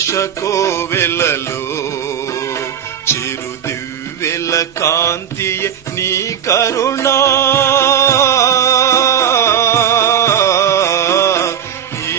నాశకోవెలలో చిరు దివ్వెల కాంతి నీ కరుణా. ఈ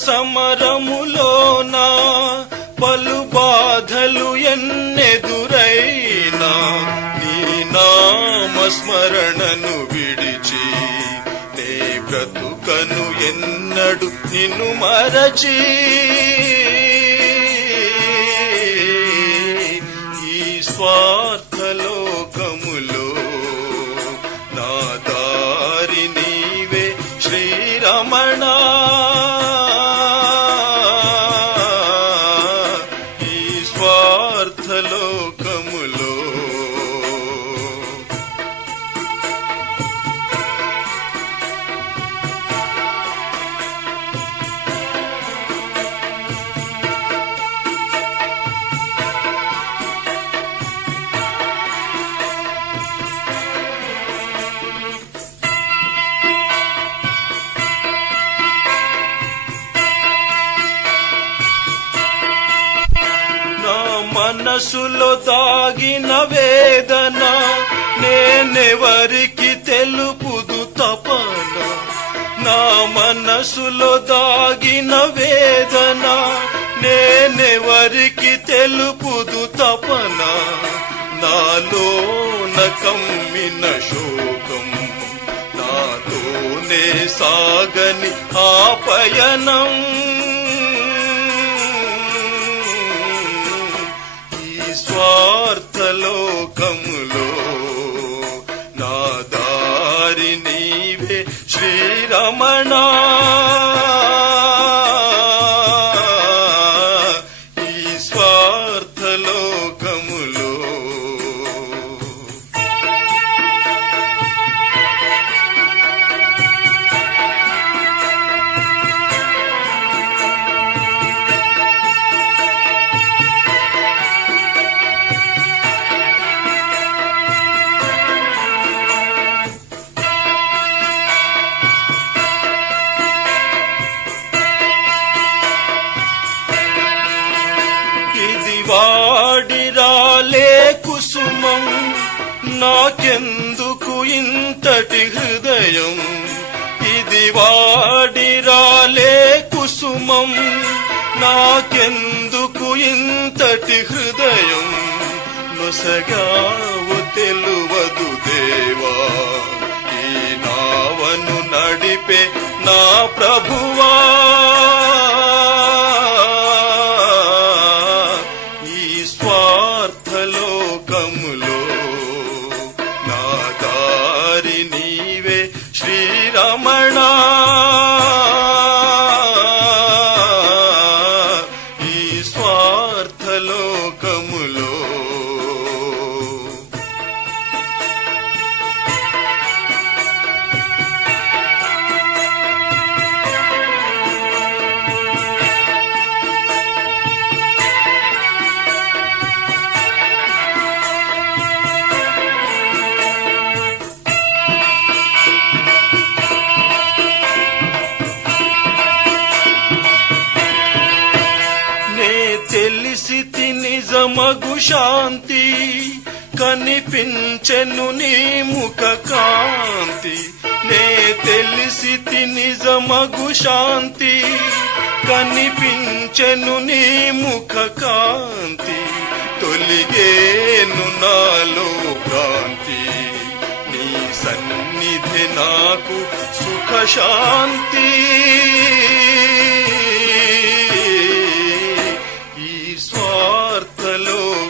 సమరములోన పలు బాధలు ఎన్నెదురైనా నీ నామస్మరణను విడిచి నీ బ్రతుకను ఎన్నడు నిన్ను మరచి ఈ స్వార్థ లోకములో నా దారి నీవే శ్రీరమణ మనసులో దాగిన వేదన నేనెవరికి తెలుపుదు తపన? నా మనసులో దాగిన వేదన నేనెవరికి తెలుపుదు తపన? నాలో కమ్మిన శోకం నాతోనే సాగని ఆ పయనం. నీవే వాడిరాలే కుసుమం. నాకెందుకు ఇంతటి హృదయం? ఇది వాడిరాలే కుసుమం. నాకెందుకు ఇంతటి హృదయం? నొసగావు తెలువదు దేవా. ఈ నావను నడిపే నా ప్రభు స్థితి నిజమగు శాంతి కనిపించెను నీ ముఖ కాంతి. నే తెలిసి నిజమగు శాంతి కనిపించెను నీ ముఖ కాంతి. తొలిగేను నాలో కాంతి. నీ సన్నిధి నాకు సుఖ శాంతి